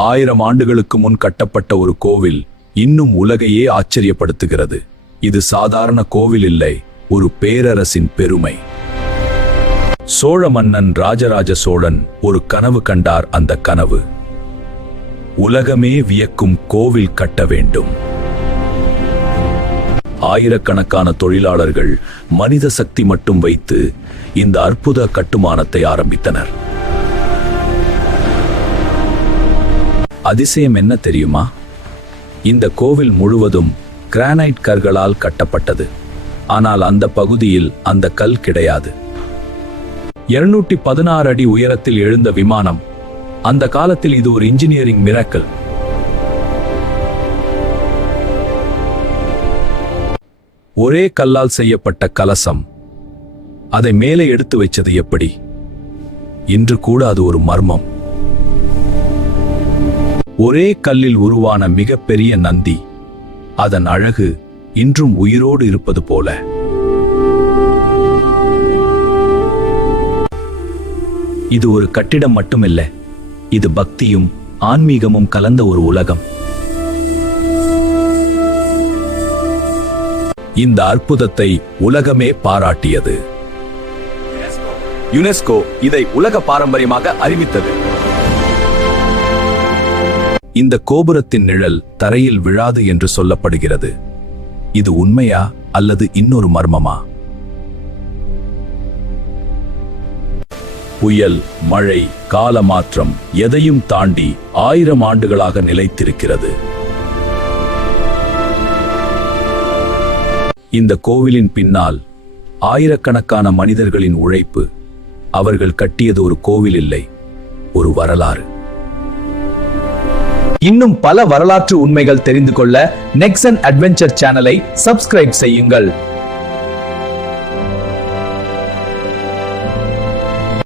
1000 ஆண்டுகளுக்கு முன் கட்டப்பட்ட ஒரு கோவில் இன்னும் உலகையே ஆச்சரியப்படுத்துகிறது. இது சாதாரண கோவில் இல்லை, ஒரு பேரரசின் பெருமை. சோழ மன்னன் ராஜராஜ சோழன் ஒரு கனவு கண்டார். அந்த கனவு, உலகமே வியக்கும் கோவில் கட்ட வேண்டும். ஆயிரக்கணக்கான தொழிலாளர்கள் மனித சக்தி மட்டும் வைத்து இந்த அற்புத கட்டுமானத்தை ஆரம்பித்தனர். அதிசயம் என்ன தெரியுமா? இந்த கோவில் முழுவதும் கிரானைட் கற்களால் கட்டப்பட்டது. ஆனால் அந்த பகுதியில் அந்த கல் கிடையாது. 216 அடி உயரத்தில் எழுந்த விமானம். அந்த காலத்தில் இது ஒரு இன்ஜினியரிங் மிராக்கிள். ஒரே கல்லால் செய்யப்பட்ட கலசம், அதை மேலே எடுத்து வைச்சது எப்படி? இன்று கூட அது ஒரு மர்மம். ஒரே கல்லில் உருவான மிகப்பெரிய நந்தி, அதன் அழகு இன்றும் உயிரோடு இருப்பது போல. இது ஒரு கட்டிடம் மட்டுமில்ல, இது பக்தியும் ஆன்மீகமும் கலந்த ஒரு உலகம். இந்த அற்புதத்தை உலகமே பாராட்டியது. யுனெஸ்கோ இதை உலக பாரம்பரியமாக அறிவித்தது. இந்த கோபுரத்தின் நிழல் தரையில் விழாது என்று சொல்லப்படுகிறது. இது உண்மையா அல்லது இன்னொரு மர்மமா? புயல், மழை, கால மாற்றம் எதையும் தாண்டி 1000 ஆண்டுகளாக நிலைத்திருக்கிறது. இந்த கோவிலின் பின்னால் ஆயிரக்கணக்கான மனிதர்களின் உழைப்பு. அவர்கள் கட்டியது ஒரு கோவில் இல்லை, ஒரு வரலாறு. இன்னும் பல வரலாற்று உண்மைகள் தெரிந்து கொள்ள நெக்சன் அட்வென்ச்சர் சேனலை சப்ஸ்கிரைப் செய்யுங்கள்.